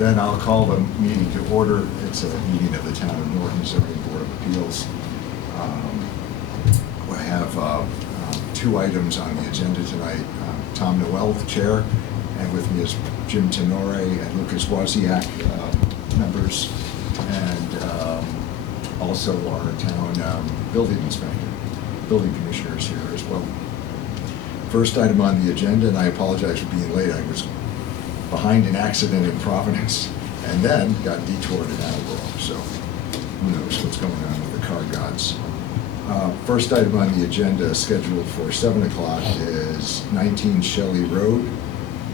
Then I'll call the meeting to order. It's a meeting of the Town of Norton Zoning Board of Appeals. We have two items on the agenda tonight. Tom Noel, the chair, and with me is Jim Tenore and Lucas Wozniak, members, and also our town building inspector, building commissioner is here as well. First item on the agenda, and I apologize for being late. I was behind an accident in Providence and then got detoured in Attleboro, so who knows what's going on with the car gods. First item on the agenda, scheduled for 7 o'clock, is 19 Shelley Road.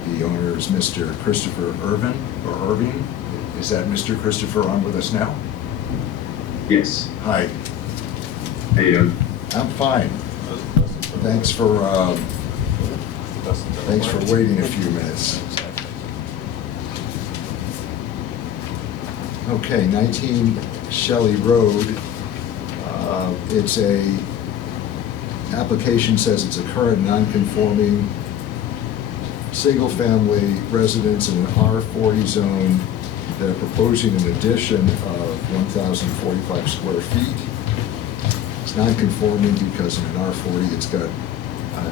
The owner is Mr. Christopher Irving. Is that Mr. Christopher on with us now? Yes. Hi. How you doing? I'm fine. Thanks for waiting a few minutes. Okay, 19 Shelley Road. It's a, application says it's a current non-conforming single-family residence in an R40 zone. They're proposing an addition of 1,045 square feet. It's non-conforming because in an R40, it's got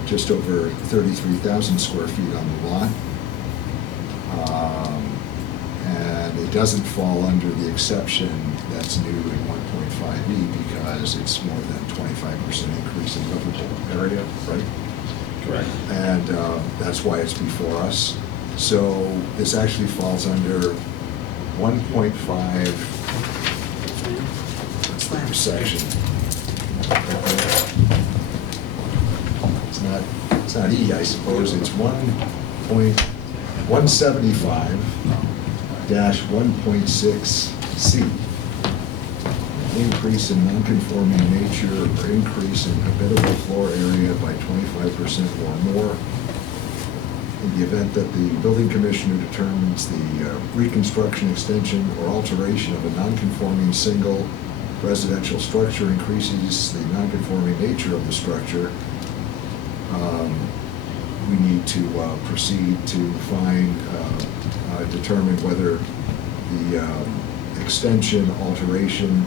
just over 33,000 square feet on the lot. And it doesn't fall under the exception that's new in 1.5E because it's more than 25% increase in livable area, right? Correct. And that's why it's before us. So this actually falls under 1.5, what's the section? It's not E, I suppose, it's 1.175-1.6C. Increase in non-conforming nature or increase in habitable floor area by 25% or more. In the event that the building commissioner determines the reconstruction, extension, or alteration of a non-conforming single residential structure increases the non-conforming nature of the structure, we need to proceed to determine whether the extension, alteration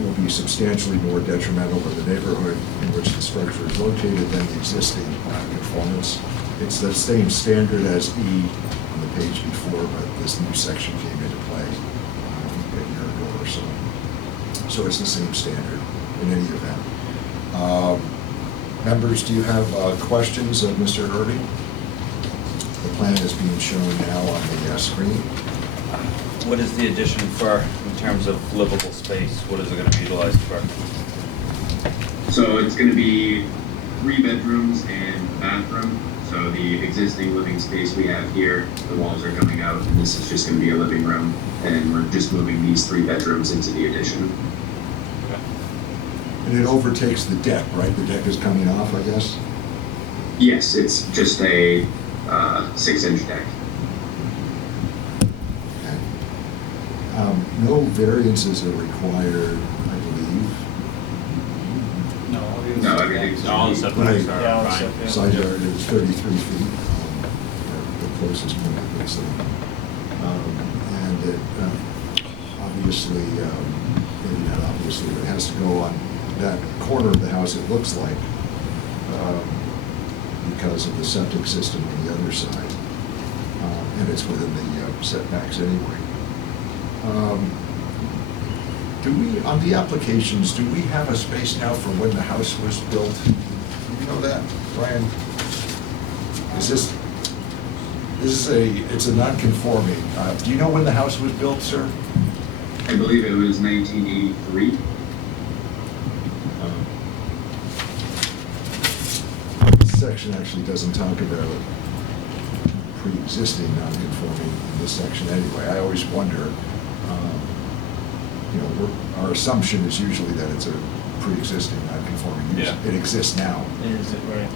will be substantially more detrimental to the neighborhood in which the structure is located than the existing conformance. It's the same standard as E on the page before, but this new section came into play a year ago or so. So it's the same standard in any event. Members, do you have questions of Mr. Irving? The plan is being shown now on the screen. What is the addition for, in terms of livable space? What is it going to be utilized for? So it's going to be 3 bedrooms and bathroom. So the existing living space we have here, the walls are coming out, and this is just going to be a living room. And we're just moving these 3 bedrooms into the addition. And it overtakes the deck, right? The deck is coming off, I guess? Yes, it's just a 6-inch deck. Okay. No variances are required, I believe. No, everything's All the setbacks Right. are fine. Side yard is 33 feet, the closest point to this thing. And it obviously, maybe not obviously, but it has to go on that corner of the house, it looks like, because of the septic system on the other side. And it's within the setbacks anyway. Do we, on the applications, do we have a space now for when the house was built? Do you know that, Brian? It's a non-conforming. Do you know when the house was built, sir? I believe it was 1983. This section actually doesn't talk about pre-existing non-conforming in this section anyway. I always wonder, our assumption is usually that it's a pre-existing non-conforming use. Yeah. It exists now. Is it right?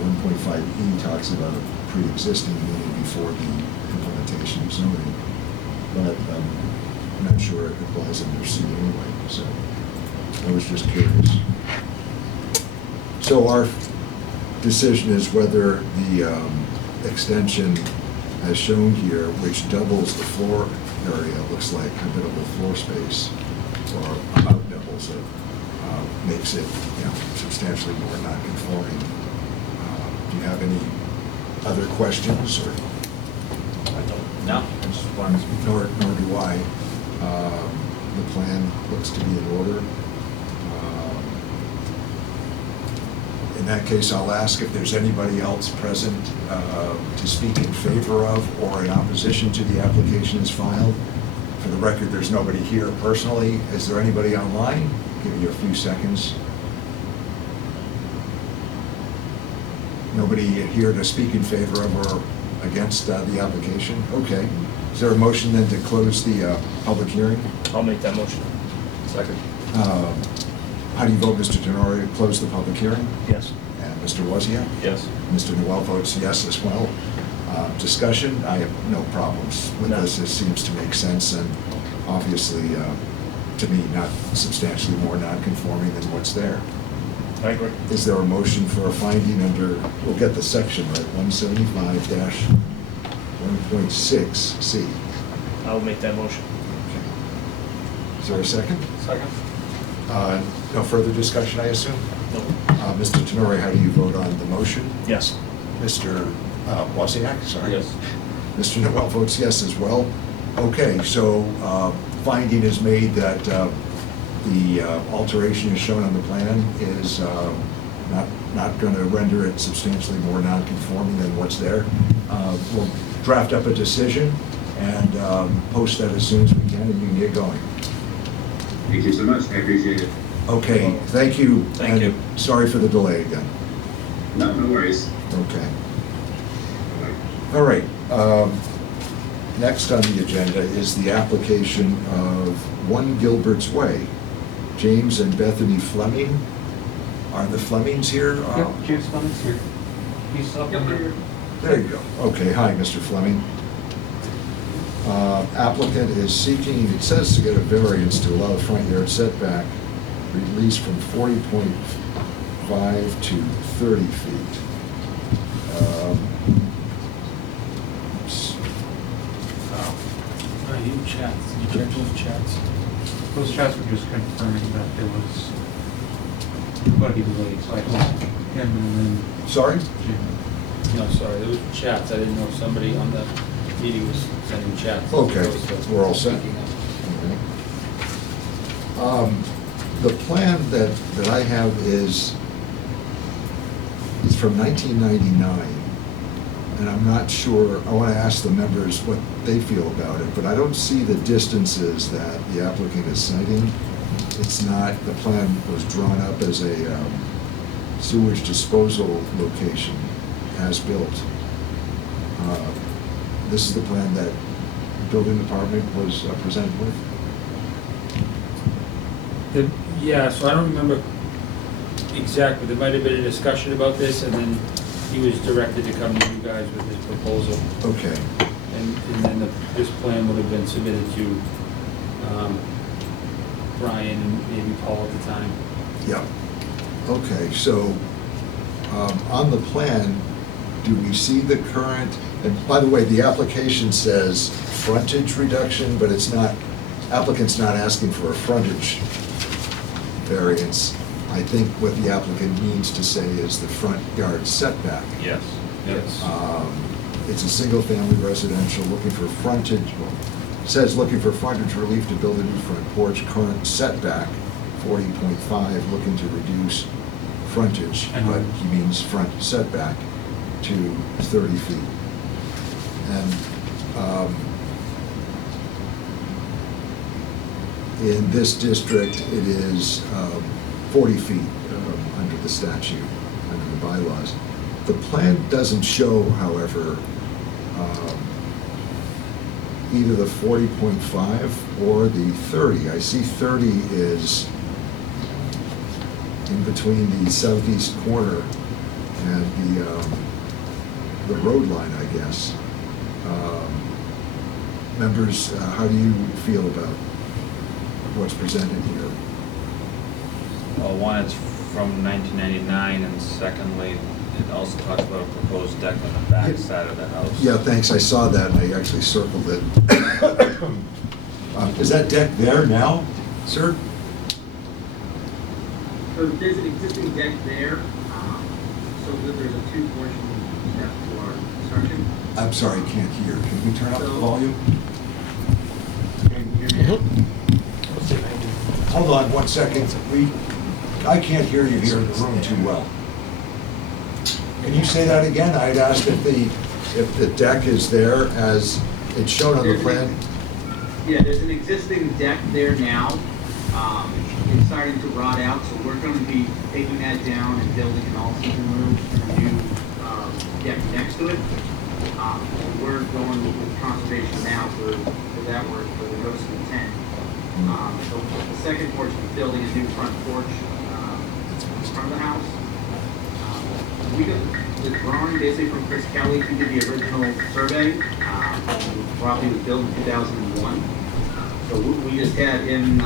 1.5E talks about a pre-existing meaning before the implementation of zoning, but I'm not sure it applies under C anyway, so I was just curious. So our decision is whether the extension as shown here, which doubles the floor area, looks like habitable floor space, or about doubles it, makes it, substantially more non-conforming. Do you have any other questions, or? I don't, no, I just wanted to. Nor do I. The plan looks to be in order. In that case, I'll ask if there's anybody else present to speak in favor of or in opposition to the application as filed. For the record, there's nobody here personally. Is there anybody online? Give you a few seconds. Nobody here to speak in favor of or against the application? Okay. Is there a motion then to close the public hearing? I'll make that motion. Second. How do you vote, Mr. Tenori, to close the public hearing? Yes. And Mr. Wozniak? Yes. Mr. Noel votes yes as well. Discussion, I have no problems with No. this. It seems to make sense, and obviously, to me, not substantially more non-conforming than what's there. I agree. Is there a motion for a finding under, we'll get the section right, 175-1.6C? I'll make that motion. Okay. Is there a second? Second. No further discussion, I assume? No. Mr. Tenori, how do you vote on the motion? Yes. Mr. Wozniak, sorry? Yes. Mr. Noel votes yes as well. Okay, so finding is made that the alteration is shown on the plan is not going to render it substantially more non-conforming than what's there. We'll draft up a decision and post that as soon as we can, and you can get going. Thank you so much. I appreciate it. Okay, thank you. Thank and you. Sorry for the delay again. No worries. Okay. Bye. All right. Next on the agenda is the application of 1 Gilbert's Way. James and Bethany Fleming. Are the Flemings here? Yep, James Fleming's here. He's up here. There you go. Okay, hi, Mr. Fleming. Applicant is seeking, it says to get a variance to allow the front yard setback release from 40.5 to 30 feet. Oops. You chats, you check those chats? Those chats were just confirming that there was going to be delayed, so I told him and then Sorry? Jim. No, sorry, there was chats. I didn't know if somebody on the meeting was sending chats. Okay, Those that we're all set. speaking up. The plan that I have is from 1999, and I'm not sure, I want to ask the members what they feel about it, but I don't see the distances that the applicant is citing. It's not, the plan was drawn up as a sewage disposal location as built. This is the plan that the building department was presented with? Yeah, so I don't remember exactly, there might have been a discussion about this, and then he was directed to come to you guys with his proposal. Okay. And then this plan would have been submitted to Brian and maybe Paul at the time. Yeah. Okay, so on the plan, do we see the current, and by the way, the application says frontage reduction, but it's not, applicant's not asking for a frontage variance. I think what the applicant needs to say is the front yard setback. Yes. Yes. It's a single-family residential looking for frontage, well, it says looking for frontage relief to build a new front porch, current setback 40.5, looking to reduce frontage, but he means front setback to 30 feet. And in this district, it is 40 feet under the statute, under the bylaws. The plan doesn't show, however, either the 40.5 or the 30. I see 30 is in between the southeast corner and the road line, I guess. Members, how do you feel about what's presented here? Well, one, it's from 1999, and secondly, it also talks about a proposed deck on the back side of the house. Yeah, thanks, I saw that and I actually circled it. Is that deck there now, sir? So there's an existing deck there, so there's a two-portion step to our construction. I'm sorry, I can't hear. Can we turn up the So- volume? Can you hear me now? Hold on one second. I can't hear you here in the room too well. Can you say that again? I'd asked if the deck is there as it's shown on the plan. Yeah, there's an existing deck there now. It's starting to rot out, so we're going to be taking that down and building an all-season room and a new deck next to it. We're going with conservation now for that work, for the notice of intent. So the second portion is building a new front porch in front of the house. We got the drawing basically from Chris Kelly, who did the original survey. The property was built in 2001. So we just had him,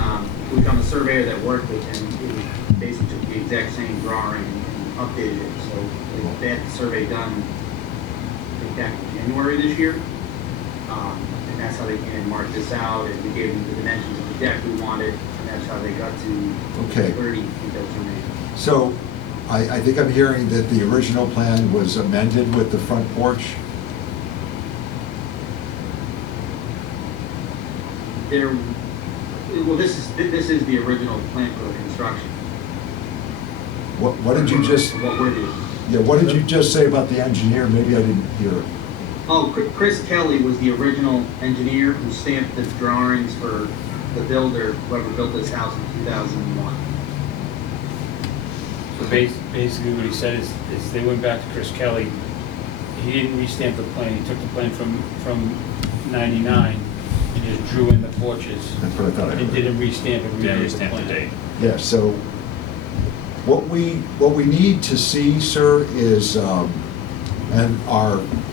we found a surveyor that worked with him, who basically took the exact same drawing and updated it. So they had the survey done, I think back in January this year. And that's how they came and marked this out, and we gave them the dimensions of the deck we wanted, and that's how they got to Okay. 30 feet that was remaining. So I think I'm hearing that the original plan was amended with the front porch. Well, this is the original plan for the construction. What did you just, What we're doing. yeah, what did you just say about the engineer? Maybe I didn't hear it. Oh, Chris Kelly was the original engineer who stamped the drawings for the builder, whoever built this house in 2001. So basically what he said is they went back to Chris Kelly. He didn't restamp the plan, he took the plan from 99 and just drew in the porches. That's what I thought I And heard. didn't restamp it, Yeah, redid you the stamped the plan. date. Yeah, so what we need to see, sir, is, and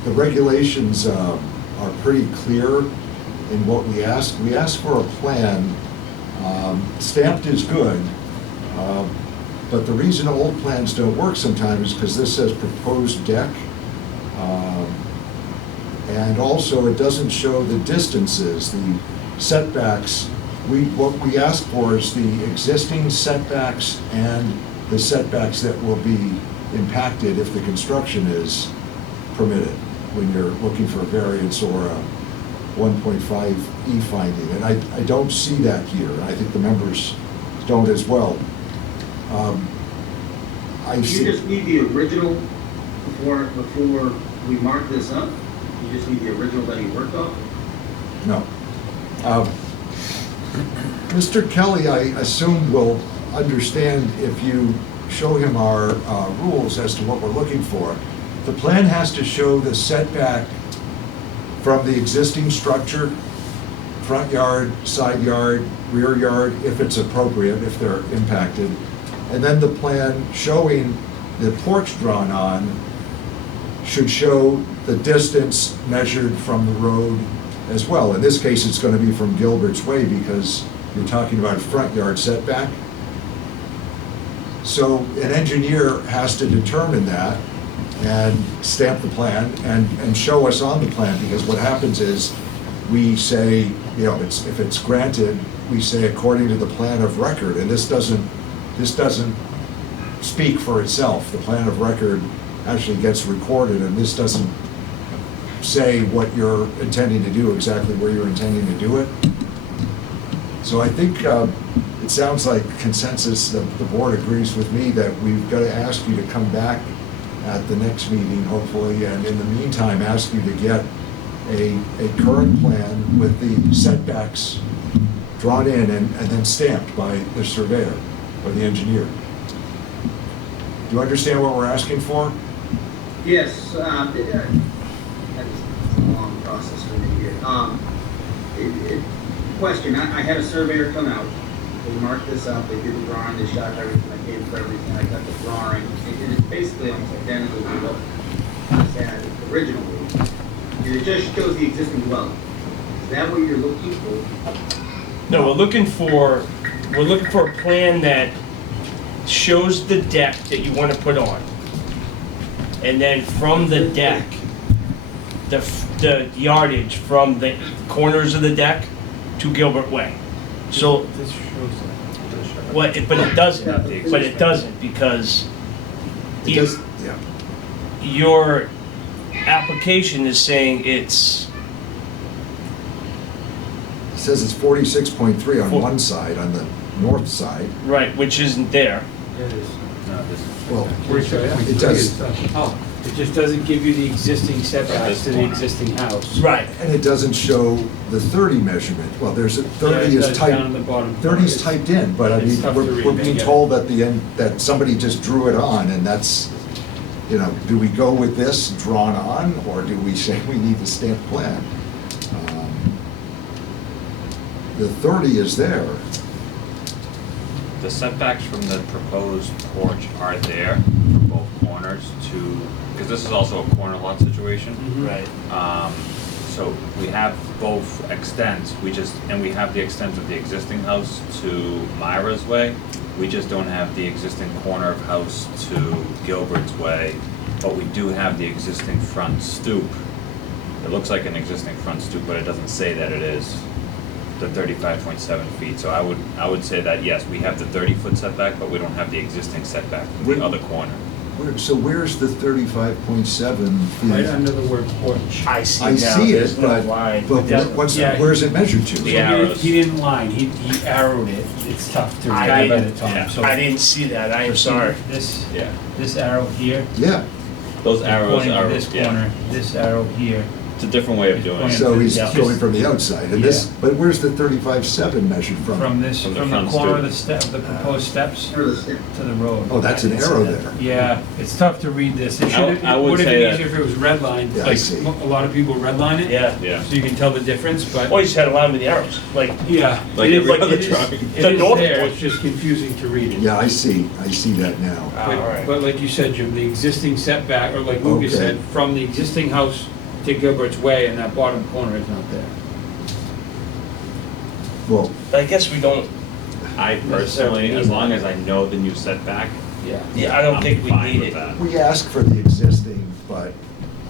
the regulations are pretty clear in what we ask. We ask for a plan. Stamped is good, but the reason old plans don't work sometimes is because this says proposed deck. And also, it doesn't show the distances, the setbacks. What we ask for is the existing setbacks and the setbacks that will be impacted if the construction is permitted, when you're looking for a variance or a 1.5E finding. And I don't see that here, and I think the members don't as well. I You see. just need the original before we mark this up. You just need the original that he worked off. No. Mr. Kelly, I assume, will understand if you show him our rules as to what we're looking for. The plan has to show the setback from the existing structure, front yard, side yard, rear yard, if it's appropriate, if they're impacted. And then the plan showing the porch drawn on should show the distance measured from the road as well. In this case, it's going to be from Gilbert's Way because you're talking about front yard setback. So an engineer has to determine that and stamp the plan and show us on the plan, because what happens is we say, you know, if it's granted, we say according to the plan of record, and this doesn't speak for itself. The plan of record actually gets recorded, and this doesn't say what you're intending to do, exactly where you're intending to do it. So I think it sounds like consensus, the board agrees with me that we've got to ask you to come back at the next meeting, hopefully, and in the meantime, ask you to get a current plan with the setbacks drawn in and then stamped by the surveyor or the engineer. Do you understand what we're asking for? Yes, that is a long process for me here. Question, I had a surveyor come out, they marked this up, they did the drawing, they shot everything, I gave them everything, I got the drawing. It is basically almost identical to what this had originally. And it just shows the existing dwelling. Is that what you're looking for? No, we're looking for a plan that shows the deck that you want to put on. and then from the deck, the yardage from the corners of the deck to Gilbert Way. So, This shows that. what, but it doesn't, because It does, yeah. your application is saying it's, It says it's 46.3 on one side, on the north side. right, which isn't there. Yeah, it is. No, this is. Well, It does. Oh, it just doesn't give you the existing setbacks to the existing house. Right. and it doesn't show the 30 measurement. Well, there's a, 30 Yeah, it is does typed. down in the bottom. 30 is typed in, but I It's mean, tough to read, we're I being get it. told at the end that somebody just drew it on, and that's, you know, do we go with this drawn on, or do we say we need the stamped plan? The 30 is there. The setbacks from the proposed porch are there for both corners to, because this is also a corner lot situation. Right. So we have both extents, and we have the extent of the existing house to Myra's Way. We just don't have the existing corner of house to Gilbert's Way, but we do have the existing front stoop. It looks like an existing front stoop, but it doesn't say that it is the 35.7 feet. So I would say that, yes, we have the 30-foot setback, but we don't have the existing setback from the other corner. So where's the 35.7 feet? Right under the word porch. I see I now, see there's it, no but, line. but Yeah, what's, yeah. where's it measured to? The arrows. He didn't line, he arrowed it. It's tough to I read by the didn't- time, so. I didn't see that, I am sorry. Yeah. This arrow here, Yeah, Those arrows pointing to are, this yeah, corner, this arrow here. it's a different way of doing it. so he's Yeah. going from the outside, and this, Yeah. but where's the 35.7 measured from? From this, From the from the front corner of stoop. the step, the proposed steps Or the step. to the road. Oh, that's an arrow there. Yeah, it's tough to read this. It should, I it would would have say been that- easier if it was redlined, Yeah, I like see. a lot of people redline it. Yeah. Yeah. So you can tell the difference, but, Or you just had a line with the arrows, like, yeah. Like it is- every other it is- drawing. It The is north there, point. it's just confusing to read it. Yeah, I see that now. all right. But like you said, Jim, the existing setback, or like Lucas Okay. said, from the existing house to Gilbert's Way, and that bottom corner is not there. Well, I guess we don't, I personally, as long as I know the new setback, Yeah. yeah, I don't I'm think we fine need with it. that. we ask for the existing, but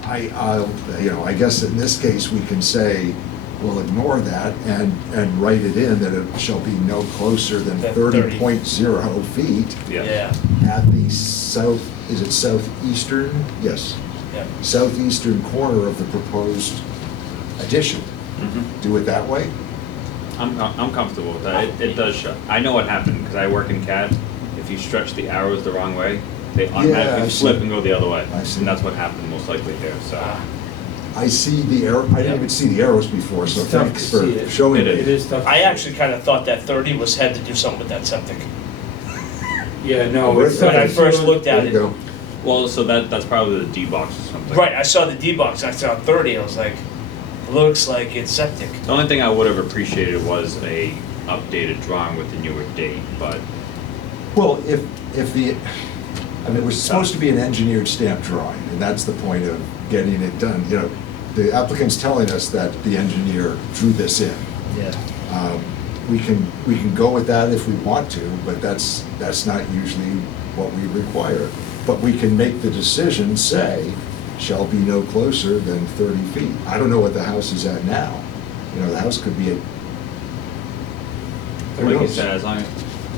I guess in this case, we can say, we'll ignore that and write it in that it shall be no closer than Than 30.0 feet yeah. at the south, is it southeastern? Yes, Yeah. southeastern corner of the proposed addition. Mhm. Do it that way? I'm comfortable with that. It does show. I know what happened, because I work in CAD. If you stretch the arrows the wrong way, they I automatically see. flip and go the other way. I see. And that's what happened most likely here, so. I see the arrow, I didn't even see the arrows before, so It's tough thanks to for see it. showing It me. It is tough. to I see. actually kind of thought that 30 had to do something with that septic. Yeah, no, Where- it's When tough I to first see. looked There at you it. go. Well, so that's probably the D box or something. Right, I saw the D box, I saw 30, I was like, looks like it's septic. The only thing I would have appreciated was a updated drawing with the newer date, but Well, if the, I mean, it was supposed to be an engineered stamp drawing, and that's the point of getting it done. You know, the applicant's telling us that the engineer drew this in. Yeah. We can go with that if we want to, but that's not usually what we require. But we can make the decision, say, shall be no closer than 30 feet. I don't know what the house is at now. You know, the house could be at, who like you knows? said, as long as,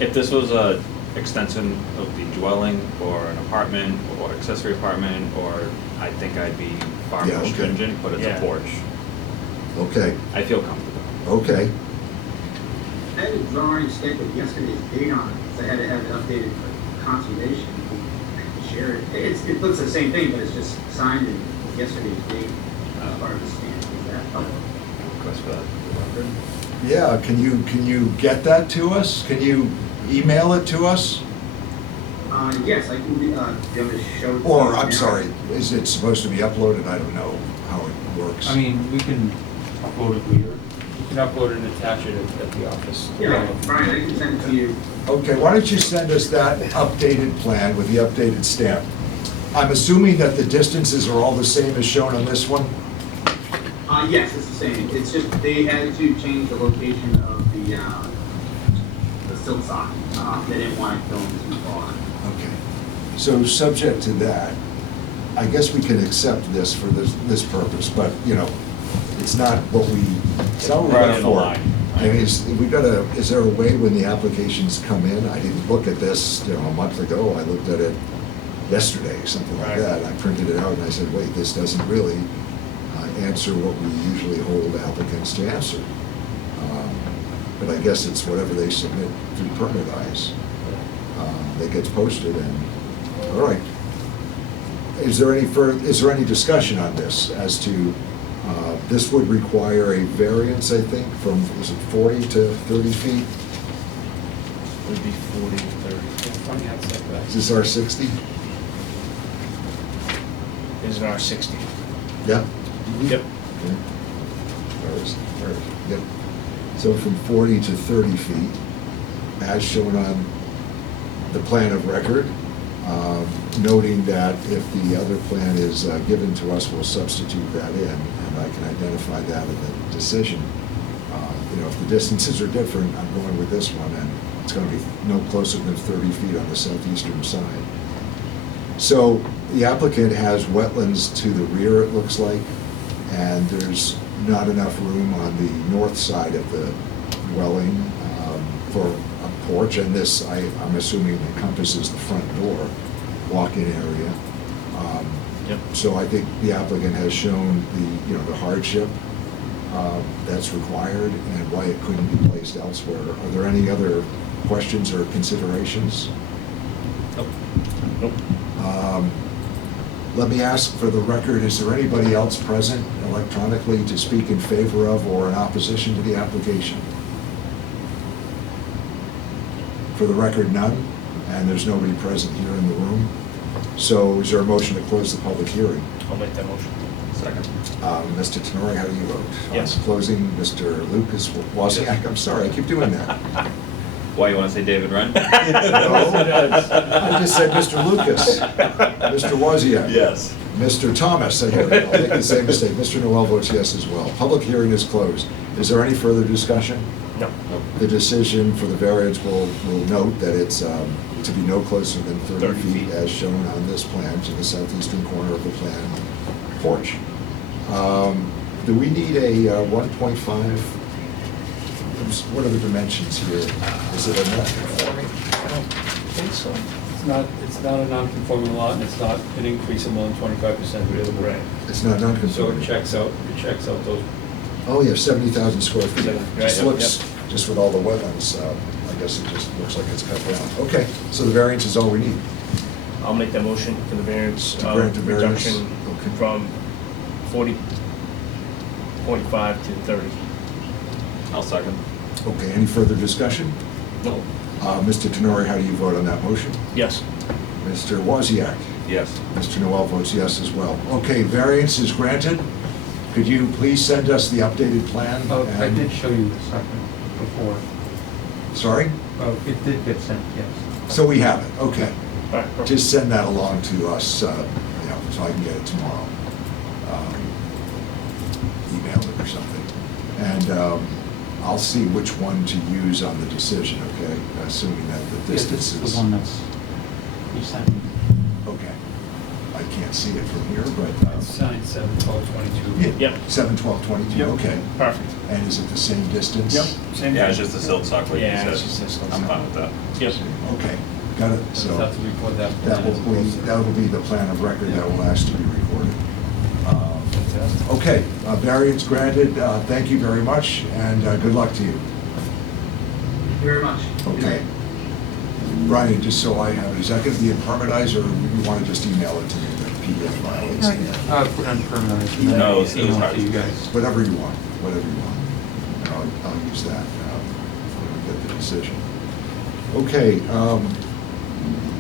if this was a extension of the dwelling or an apartment or accessory apartment, or I think I'd be far Yeah, more okay. stringent, but it's Yeah. a porch. Okay, I feel comfortable. okay. I had a drawing stamped with yesterday's date on it, so I had to have it updated for conservation. I can share it. It looks the same thing, but it's just signed in yesterday's date as part of the stamp. Is that helpful? Request for that. Yeah, can you get that to us? Can you email it to us? Yes, I can, do you want me to show it to you Or, now? I'm sorry, is it supposed to be uploaded? I don't know how it works. I mean, we can upload it later. You can upload it and attach it at the office. Yeah, Brian, I can send it to you. Okay, why don't you send us that updated plan with the updated stamp? I'm assuming that the distances are all the same as shown on this one? Yes, it's the same. It's just, they had to change the location of the silt socket. They didn't want it going too far. Okay, so subject to that, I guess we can accept this for this purpose, but, you know, it's not what we Right look on the for. line. I mean, is there a way when the applications come in, I didn't look at this, you know, a month ago, I looked at it yesterday, something like Right. that. I printed it out and I said, wait, this doesn't really answer what we usually hold applicants to answer. But I guess it's whatever they submit through Permit-Eyes. That gets posted and, all right. Is there any discussion on this as to, this would require a variance, I think, from, is it 40 to 30 feet? Would be 40 to 30. Front yard setback. Is this R60? Is an R60. Yeah? Yep. Okay. Where is it? Yep. So from 40 to 30 feet, as shown on the plan of record, noting that if the other plan is given to us, we'll substitute that in, and I can identify that in the decision. You know, if the distances are different, I'm going with this one, and it's going to be no closer than 30 feet on the southeastern side. So the applicant has wetlands to the rear, it looks like, and there's not enough room on the north side of the dwelling for a porch, and this, I'm assuming, encompasses the front door, walk-in area. Yep. So I think the applicant has shown the hardship that's required and why it couldn't be placed elsewhere. Are there any other questions or considerations? Nope. Nope. Let me ask for the record, is there anybody else present electronically to speak in favor of or in opposition to the application? For the record, none, and there's nobody present here in the room. So is there a motion to close the public hearing? I'll make that motion. Second. Mr. Tenori, how do you vote? Yes. On closing, Mr. Lucas Wozniak, I'm sorry, I keep doing that. Why, you wanna say David Wren? No, I just said Mr. Lucas, Mr. Wozniak. Yes. Mr. Thomas, I hear it. I'll make the same mistake. Mr. Noel votes yes as well. Public hearing is closed. Is there any further discussion? No. The decision for the variance will note that it's to be no closer than 30 30 feet feet. as shown on this plan to the southeastern corner of the plan porch. Do we need a 1.5? What are the dimensions here? Is it a non-conforming? I don't think so. It's not a non-conforming lot, and it's not an increase of more than 25% real Right. It's not So non-conforming? it checks out those. Oh, yeah, 70,000 square feet. Right, Just yep, looks, just with all the wetlands, I guess it just looks like it's cut down. Okay, so the variance is all we need. I'll make that motion for the variance To grant the variance, reduction okay. from 40.5 to 30. I'll second. Okay, any further discussion? No. Mr. Tenori, how do you vote on that motion? Yes. Mr. Wozniak? Yes. Mr. Noel votes yes as well. Okay, variance is granted. Could you please send us the updated plan? Oh, I and- did show you the second before. Sorry? Oh, it did get sent, yes. So we have it, okay. All right, perfect. Just send that along to us, so I can get it tomorrow. Email it or something. And I'll see which one to use on the decision, okay? Assuming that the Yes, distance it's is. the one that's, you sent me. Okay. I can't see it from here, but. It's signed 7/12/22. Yeah, Yep. 7/12/22, Yep. okay. Perfect. And is it the same distance? Yep. Same. Yeah, it's just a silt sock, like you Yeah, said. it's just a silt I'm sock. fine with that. Yep. Okay, got it. So So we'll have to record that. that will be the plan of record that will ask to be recorded. Fantastic. Okay, variance granted. Thank you very much, and good luck to you. Thank you very much. Good Okay. night. Brian, just so I have it, is that going to be in Permit-Eyes, or you want to just email it to me, the PDF file? It's- Put on permanent. No, it was Email hard to you to guys. Whatever you want, whatever you want. And I'll use that when we get the decision. Okay,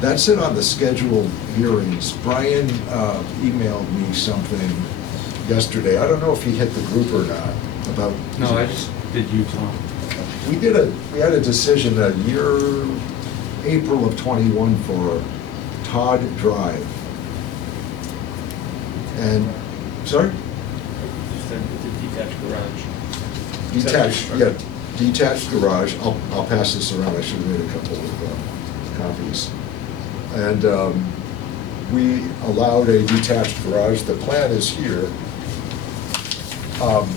that's it on the scheduled hearings. Brian emailed me something yesterday. I don't know if he hit the group or not about. No, I just did you, Tom. We had a decision April of '21 for Todd Drive. And, sorry? Just a detached garage. Detached, yeah, detached garage. I'll pass this around. I should have made a couple of copies. And we allowed a detached garage. The plan is here.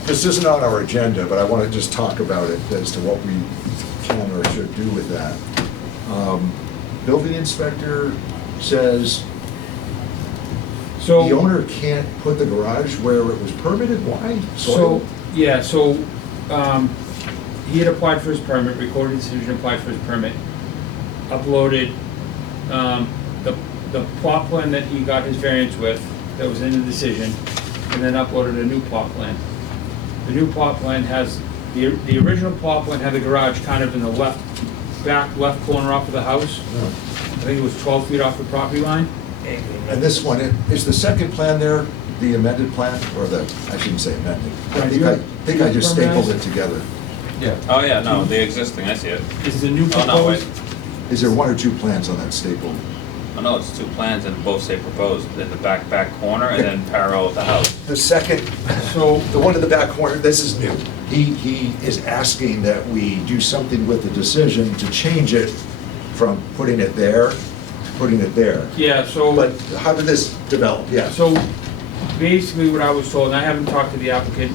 This isn't on our agenda, but I want to just talk about it as to what we can or should do with that. Building inspector says So. the owner can't put the garage where it was permitted. Why? So, yeah, so, he had applied for his permit, recorded decision, applied for his permit, uploaded, the plot plan that he got his variance with, that was in the decision, and then uploaded a new plot plan. The new plot plan has, the original plot plan had the garage kind of in the back left corner off of the house. No. I think it was 12 feet off the property line. And this one, is the second plan there the amended plan, or I shouldn't say amended. Right, you have- think I just you have stapled it together. Yeah. Oh, yeah, no, the existing, I see it. Is the new Oh, no, wait. proposed? Is there one or two plans on that staple? Oh, no, it's two plans and both say proposed, in the back corner and then parallel with the house. The second, So, the one in the back corner, this is new. He is asking that we do something with the decision to change it from putting it there to putting it there. yeah, so. But how did this develop? Yeah. So basically what I was told, and I haven't talked to the applicant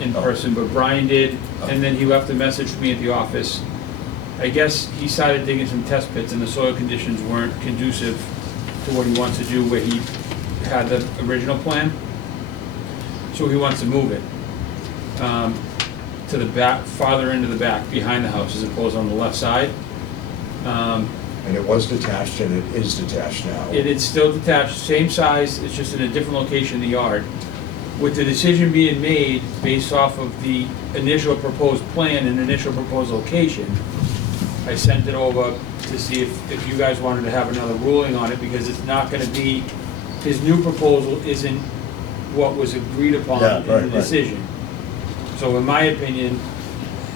in person, but Brian did, and then he left a message for me at the office. I guess he started digging some test pits and the soil conditions weren't conducive to what he wants to do where he had the original plan. So he wants to move it to the back, farther into the back, behind the house, as opposed on the left side. And it was detached and it is detached now. It is still detached, same size, it's just in a different location in the yard. With the decision being made based off of the initial proposed plan and initial proposed location, I sent it over to see if you guys wanted to have another ruling on it, because it's not gonna be, his new proposal isn't what was agreed upon Yeah, in right, the right. decision. So in my opinion,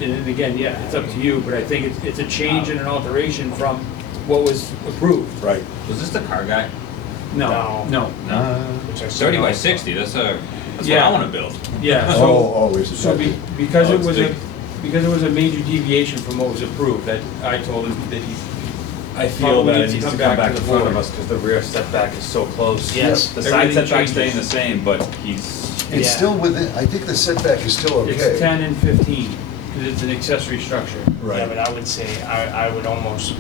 and again, yeah, it's up to you, but I think it's a change and an alteration from what was approved. Right. Was this the car guy? No, no, No. Which I 30 by saw. 60, that's what Yeah. I wanna build. yeah, so. Oh, is it? So because Oh, it it's was a, big. because it was a major deviation from what was approved, that I told him that he, I feel Probably that it needs to needs to come come back back to in the front of board. us because the rear setback is so close. Yes. The side Everything setback's changes. staying the same, but he's, It's Yeah. still within, I think the setback is still okay. it's 10 and 15, because it's an accessory structure. Right. Yeah, but I would say, I would almost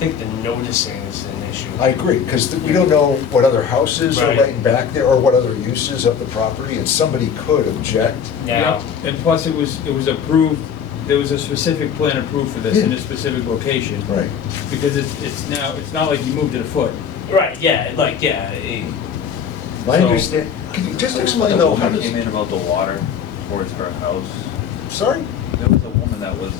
think the noticing is an issue. I agree, because we don't know what other houses are Right. right back there, or what other uses of the property, and somebody could object. Now, Yep. And plus it was approved, there was a specific plan approved for this in a specific location. Right. Because it's not like you moved it a foot. right, yeah, like, yeah, My So- understand, can you just the explain though, how woman does, came in about the water towards her house. sorry? There was a woman that was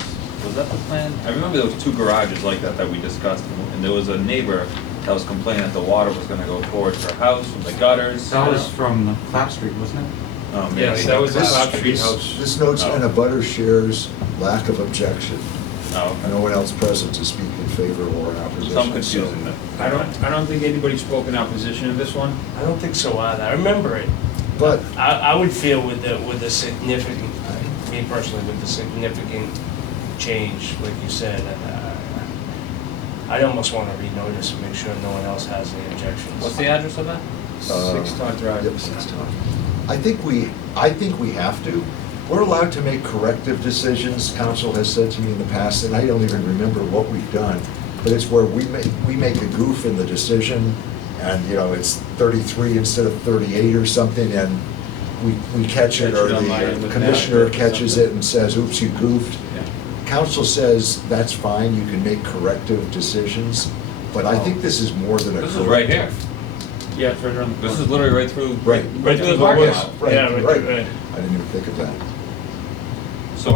that the plan? I remember there was two garages like that we discussed, and there was a neighbor that was complaining that the water was gonna go towards her house from the gutters. That was from Clap Street, wasn't it? Oh, maybe Yes, that was the This- Cloud Street house. This notes Oh. and a butter shares lack of objection. Oh, No one else present to speak in favor or in opposition. some confusing that. I don't think anybody spoke in opposition to this one. I don't think so either. I remember it. But, I would feel with the significant, me personally, with the significant change, like you said, I'd almost want to renotice and make sure no one else has any objections. What's the address of that? 6 Todd Drive. yep, 6 times. I think we have to. We're allowed to make corrective decisions, council has said to me in the past, and I don't even remember what we've done, but it's where we make a goof in the decision, and, you know, it's 33 instead of 38 or something, and we catch it, Catch or it on my- the with commissioner Matt or catches something. it and says, oops, you goofed. Yeah. Council says, that's fine, you can make corrective decisions, but I think this is more than a This corrective. is right here. Yeah, it's right around the corner. This is literally right through, Right. right through the Right, parking yes, lot. right, Yeah, right, right. right. I didn't even think of that. So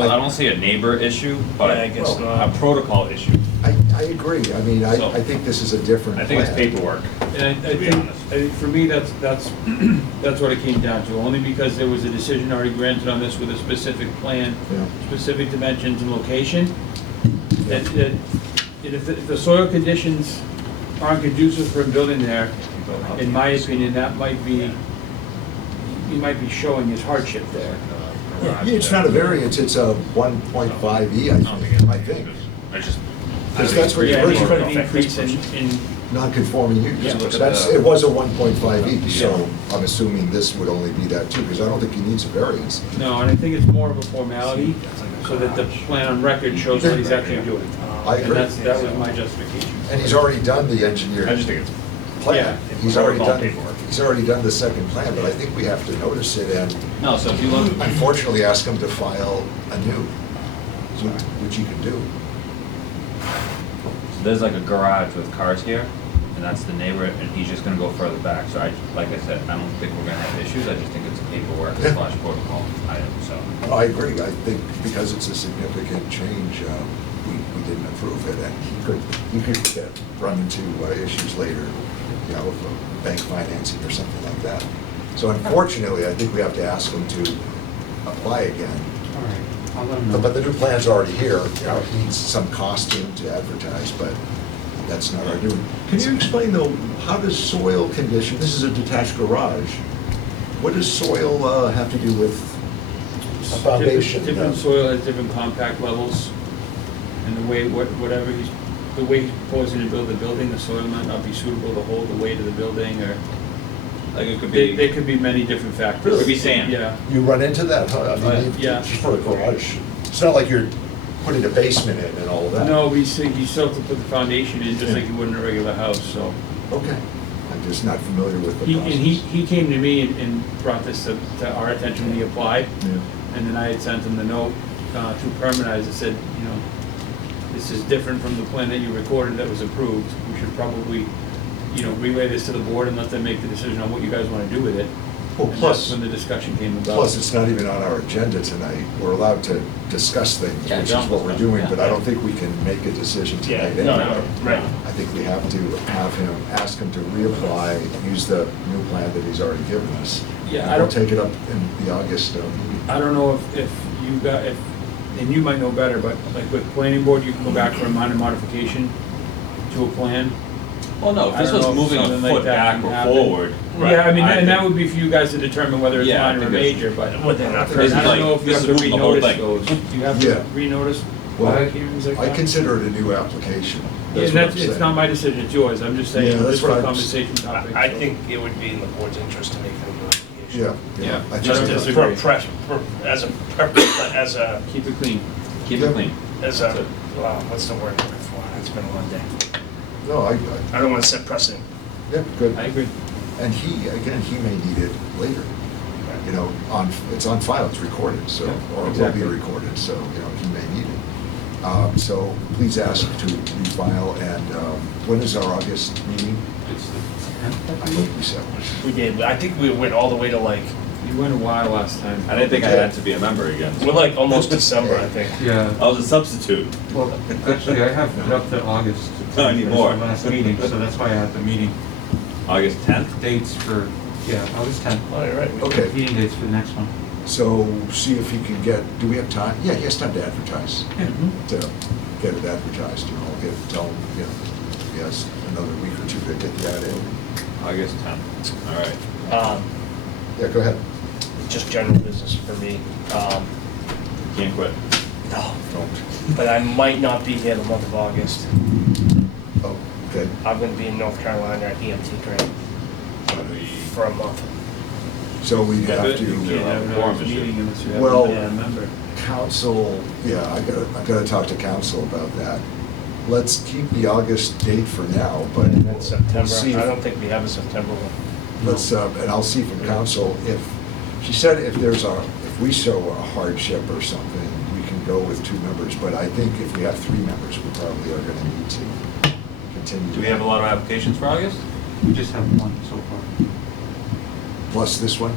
I don't see a neighbor issue, but Yeah, I guess a not. protocol issue. I agree, I mean, So- I think this is a different I think it's plan. paperwork, And to be honest. I think for me, that's what it came down to, only because there was a decision already granted on this with a specific plan, Yeah. specific dimensions and location. That if the soil conditions aren't conducive for building there, in my opinion, that might be, he might be showing his hardship there. Yeah, it's not a variance, it's a 1.5E, I think. I just. Because that's what the Yeah, and he original- put an increase in non-conforming use. Yeah, look at That's, the- it was a 1.5E, Yeah. so I'm assuming this would only be that too, because I don't think he needs a variance. No, and I think it's more of a formality, so that the plan on record shows what he's actually doing. I And agree. that was my justification. And he's already done the engineered I just think it's, plan. Yeah. He's already All done, paperwork. he's already done the second plan, but I think we have to notice it and no, so if you look, unfortunately ask him to file anew, which he can do. there's like a garage with cars here, and that's the neighbor, and he's just gonna go further back, so like I said, I don't think we're gonna have issues, I just think it's a paperwork Yeah. / protocol item, so. I agree, I think because it's a significant change, we didn't approve it, and he could get, run into issues later, you know, with bank financing or something like that. So unfortunately, I think we have to ask him to apply again. All right, I'll let him know. But the new plan's already here, you know, it needs some costume to advertise, but that's not our doing. Can you explain though, how does soil condition, this is a detached garage, what does soil have to do with a foundation? Different soil has different compact levels, and the way, whatever the way he's proposing to build the building, the soil might not be suitable to hold the weight of the building, or Like it could there be, could be many different factors. It could be sand. Yeah. You run into that, huh? I mean, Yeah. just for a garage. It's not like you're putting a basement in and all of that. No, he still have to put the foundation in, just like you would in a regular house, so. Okay. I'm just not familiar with the And process. he came to me and brought this to our attention when he applied, Yeah. and then I had sent him the note to Permitize that said, you know, this is different from the plan that you recorded that was approved. We should probably, you know, relay this to the board and let them make the decision on what you guys want to do with it. Well, And plus- that's when the discussion came about. Plus, it's not even on our agenda tonight. We're allowed to discuss things, Yeah, which is John what we're was- doing, yeah. but I don't think we can make a decision Yeah, tonight no, anyway. no, right. I think we have to have him, ask him to reapply, use the new plan that he's already given us. Yeah, And I we'll don't- take it up in the August meeting. I don't know if you got, and you might know better, but like with planning board, you can go back for a minor modification to a plan. well, no, if I this don't was know if moving a something like foot that back can or happen. forward. Yeah, I mean, I and that think- would be for you guys to determine whether it's Yeah, I minor or think that's- major, but. Well, then, And This is I don't like- know if you this have is to moving the whole renotice thing. those. Do you have Yeah. to renotice Well, public hearings like that? I consider it a new application. Yeah, That's and what I'm that's, it's saying. not my decision, it's yours, I'm just Yeah, saying, that's this is what a I'm- conversation topic. I so. think it would be in the board's interest to make a modification. Yeah, Yeah. I I Just don't think, as a, disagree. as a, Keep it clean. Keep Yeah. it clean. as That's a, it. wow, what's the word I'm looking for? It's been a long day. no, I don't want to set precedent. yeah, good. I agree. And he, again, he may need it later. You know, it's on file, it's recorded, so, Yeah, or it will exactly. be recorded, so, you know, he may need it. So please ask to refile, and when is our August meeting? It's the 10th, I I believe. think we said. We did, I think we went all the way to like, You went a while last time. I didn't think I had to be a member again. we're like almost December, I think. Yeah, I was a substitute. well, actually, I have it up to August. No, I need more. It's the last meeting, so that's why I had the meeting August 10th? dates for, yeah, August 10th. Oh, you're right. Okay, Meeting dates for the next one. so see if he can get, do we have time? Yeah, he has time to advertise, Yeah. to get it advertised, you know, tell him, you know, he has another week or two to get the ad in. August 10th, all right. Yeah, go ahead. Just general business for me. Can't quit. No, Don't. but I might not be here the month of August. Oh, okay. I'm gonna be in North Carolina at EMT training for a month. So we Yeah, have but You to, can't have an Quorum August issue. meeting unless you have Well- a member. council, yeah, I've gotta talk to council about that. Let's keep the August date for now, but And we'll then September, see I if- don't think we have a September one. Let's, and I'll see from council if, she said if if we show a hardship or something, we can go with 2 members, but I think if we have 3 members, we probably are gonna need to continue. Do we have a lot of applications for August? We just have one so far. Plus this one?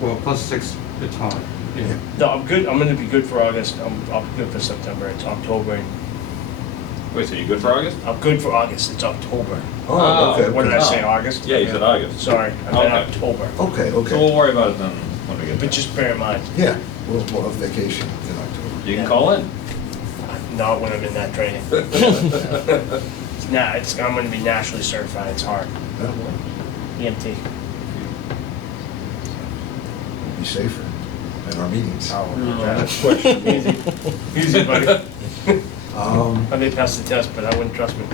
Well, plus 6, it's hot. Yeah. No, I'm good, I'm gonna be good for August, I'm good for September, it's October. Wait, so you good for August? I'm good for August, it's October. Oh, okay. What did I okay. say, August? Yeah, you said August. Sorry, I meant Okay. October. Okay, So we'll okay. worry about it then when we get there. But just bear in mind, Yeah, we'll have vacation in October. You can call in. not when I'm in that training. Nah, I'm gonna be nationally certified, it's hard. That'll work. EMT. We'll be safer at our meetings. No, that's question. Easy, easy, buddy. Um, I may pass the test, but I wouldn't trust me.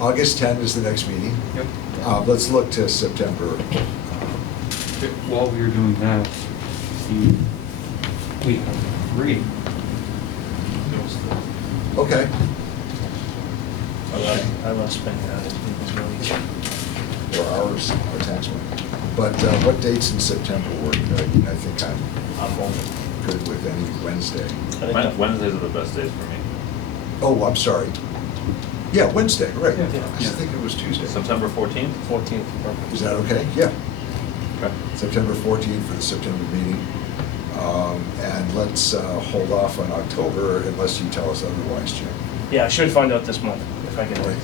August 10 is the next meeting. Yep. Let's look to September. While we were doing that, we have 3. Okay. I love spending other people's money. Or ours, our tax money. But what dates in September work? I mean, I think I'm I'm open. good with any Wednesday. I think that- Wednesdays are the best days for me. Oh, I'm sorry. Yeah, Wednesday, right. Yeah. I think it was Tuesday. September 14th? 14th, perfect. Is that okay? Yeah. Okay. September 14th for the September meeting. And let's hold off on October unless you tell us otherwise, Jim. Yeah, I should find out this month if I can. Right.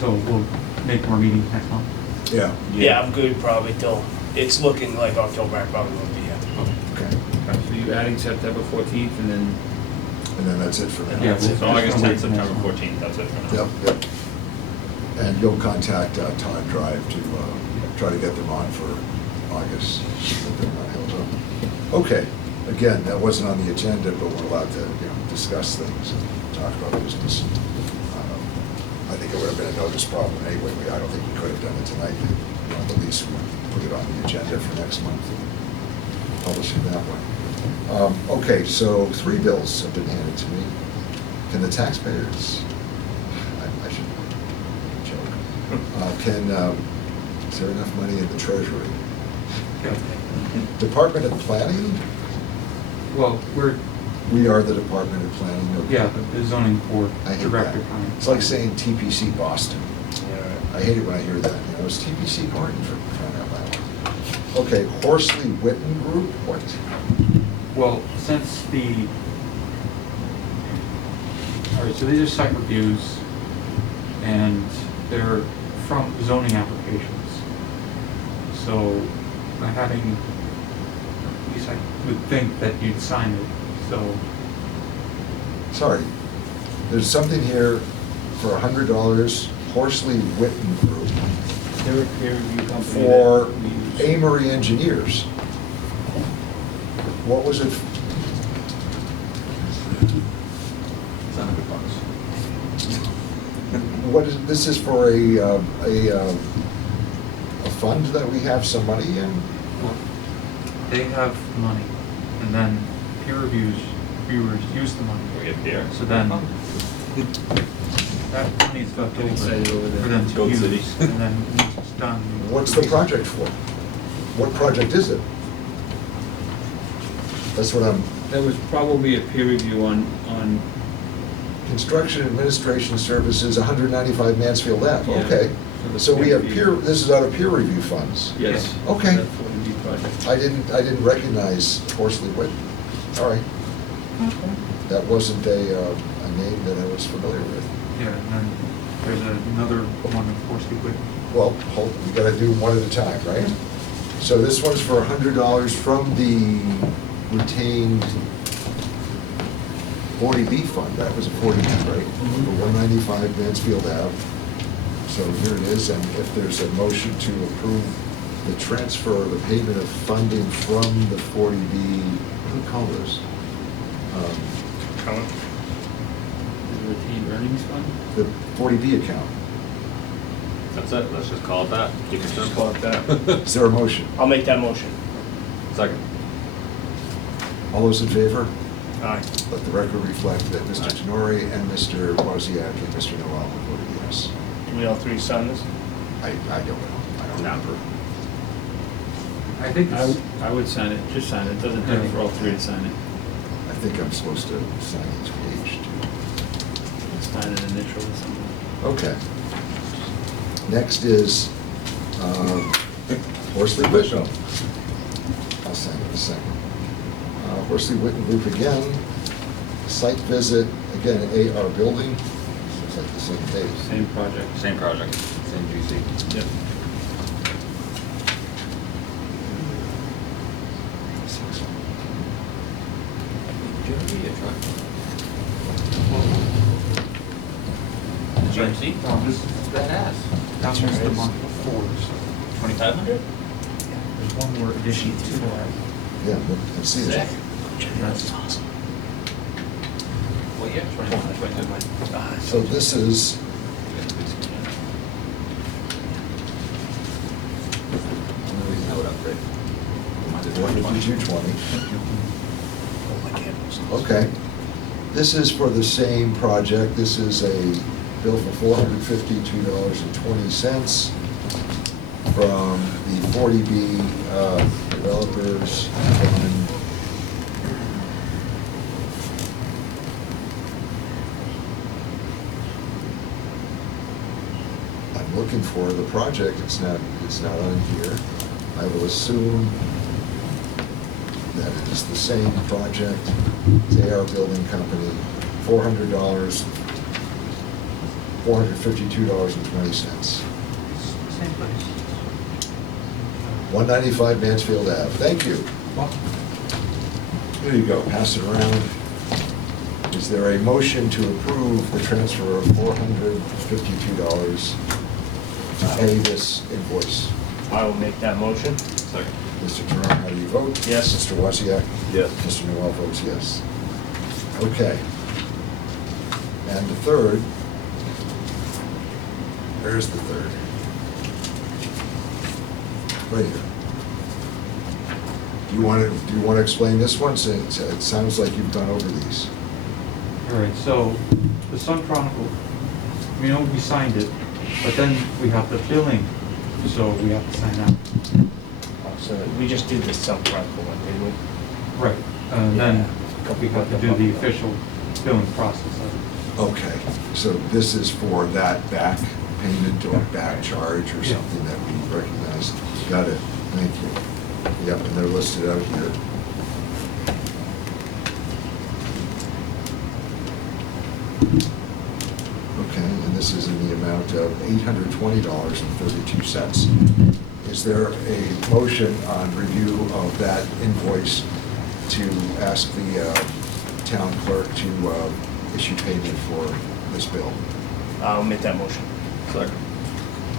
So we'll make more meetings next month. Yeah, Yeah, I'm good probably till, it's looking like October, I probably won't be here. okay. So you're adding September 14th and then, And then that's it for now. Yeah, That's it. So August 10th, Wait, September no. 14th, that's it for now. Yep, yep. And you'll contact Todd Drive to try to get them on for August, if they're not held up. Okay, again, that wasn't on the agenda, but we're allowed to, discuss things and talk about business. I think it would have been a notice problem anyway. I don't think we could have done it tonight. At least we put it on the agenda for next month and publish it that way. Okay, so 3 bills have been handed to me. Can the taxpayers, I should joke, is there enough money in the treasury? Department of Planning? Well, We are the Department of Planning. no- yeah, the zoning board I hate director. that. It's like saying TPC Boston. Yeah, I hate it when I hear that, it's TPC Gordon for crying out loud. Okay, Horsley Witten Group, what? Well, since all right, so these are site reviews, and they're from zoning applications. So by having, at least I would think that you'd sign it, so. Sorry, there's something here for $100, Horsley Witten Group, they're a peer review company. for that we use. Amory Engineers. What was it? It's not a good bonus. What is, this is for a fund that we have some money in? Well, they have money, and then peer reviewers use the money. We get beer. So then, that money's left Getting over excited over there. for them to Goat use, City. and then once it's done. What's the project for? What project is it? That's what I'm, That was probably a peer review on, Construction Administration Services, 195 Mansfield Ave, Yeah. okay. For the So we peer have review. this is out of peer review funds. yes. Okay. That 40B project. I didn't recognize Horsley Witten. All right. That wasn't a name that I was familiar with. Yeah, and then there's another one, of course, we would. Well, we gotta do one at a time, right? So this one's for $100 from the retained 40B fund. That was a 40B, right? For 195 Mansfield Ave. So here it is, and if there's a motion to approve the transfer or the payment of funding from the 40B, what do we call those? Colin? The retained earnings fund? The 40B account. That's it, let's just call it that. You can Just call it that. Is there a motion? I'll make that motion. Second. All those in favor? Aye. Let the record reflect that Mr. Aye. Tenori and Mr. Wozniak and Mr. Noel have voted yes. Do we all 3 sign this? I don't know. I don't No. remember. I think it's, I would sign it, just sign it, it doesn't take for all 3 to sign it. I think I'm supposed to sign each page too. It's sign an initial or something. Okay. Next is Horsley Witten. I'll sign it in a second. Horsley Witten Group again. Site visit, again, AR building. Looks like the same date. Same project. Same project, same GC. Yep. Did you see? this is Badass. that was the month before, so. 2,500? There's one more addition to that. Yeah, let's see it. That's awesome. Well, yeah, 2,500. So this is $52.20. Okay. This is for the same project. This is a bill for $452.20 from the 40B developers. I'm looking for the project. It's not on here. I will assume that it is the same project. It's AR Building Company, $400, $452.20. Same place. 195 Mansfield Ave. Thank you. There you go, pass it around. Is there a motion to approve the transfer of $452 to pay this invoice? I will make that motion. Second. Mr. Jerome, how do you vote? Yes. Mr. Wozniak? Yes. Mr. Noel votes yes. Okay. And the third, where's the third? Right here. Do you want to explain this one? Since it sounds like you've gone over these. All right, so the Sun Chronicle, we know we signed it, but then we have the billing, so we have to sign out. So we just did the Chronicle one, didn't we? Right, and then Yeah. we have to do the official billing process of it. Okay, so this is for that back payment or back charge or Yeah. something that we recognize. Got it, thank you. Yep, and they're listed out here. Okay, and this is in the amount of $820.32. Is there a motion on review of that invoice to ask the town clerk to issue payment for this bill? I'll make that motion. Second.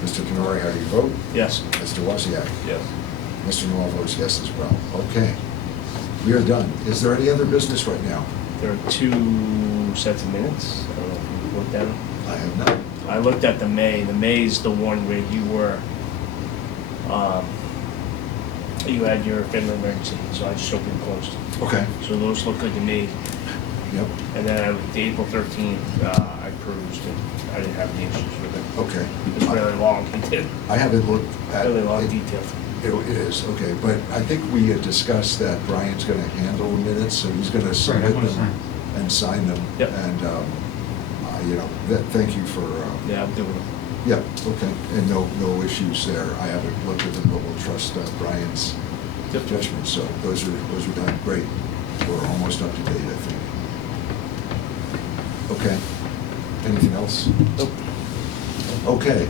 Mr. Canori, how do you vote? Yes. Mr. Wozniak? Yes. Mr. Noel votes yes as well. Okay, we are done. Is there any other business right now? There are 2 sets of minutes. I don't know if you looked at them. I have not. I looked at the May. The May is the one where you had your family emergency, so I just opened and closed. Okay, So those look good to me. yep, And then the April 13th, I perused and I didn't have any issues with it. okay. It's really long, he did. I haven't looked at. Really long it. detail. It is, okay, but I think we had discussed that Brian's gonna handle the minutes, so he's gonna submit gonna them sign. and sign them. Yep. And, thank you for, Yeah, I'm doing it. yeah, okay, and no issues there. I haven't looked at them, but we'll trust Brian's Yep. judgment, so those are done, great. We're almost up to date, I think. Okay, anything else? Nope. Okay,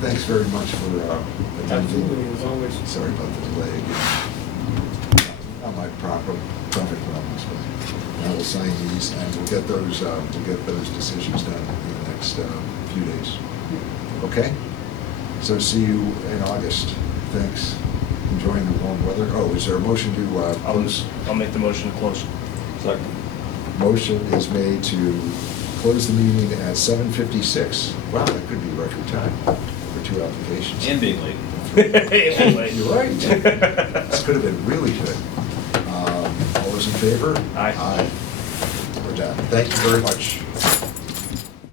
thanks very much for attending. Absolutely, as always. Sorry about the delay again. Not my profit problems, but I will sign these and we'll get those decisions done in the next few days. Okay? So see you in August. Thanks. Enjoying the warm weather. Oh, is there a motion to close? I'll make the motion to close. Second. Motion is made to close the meeting at 7:56. Wow, that could be record time for 2 applications. And being late. Anyway. You're right. This could have been really good. All those in favor? Aye. We're done. Thank you very much.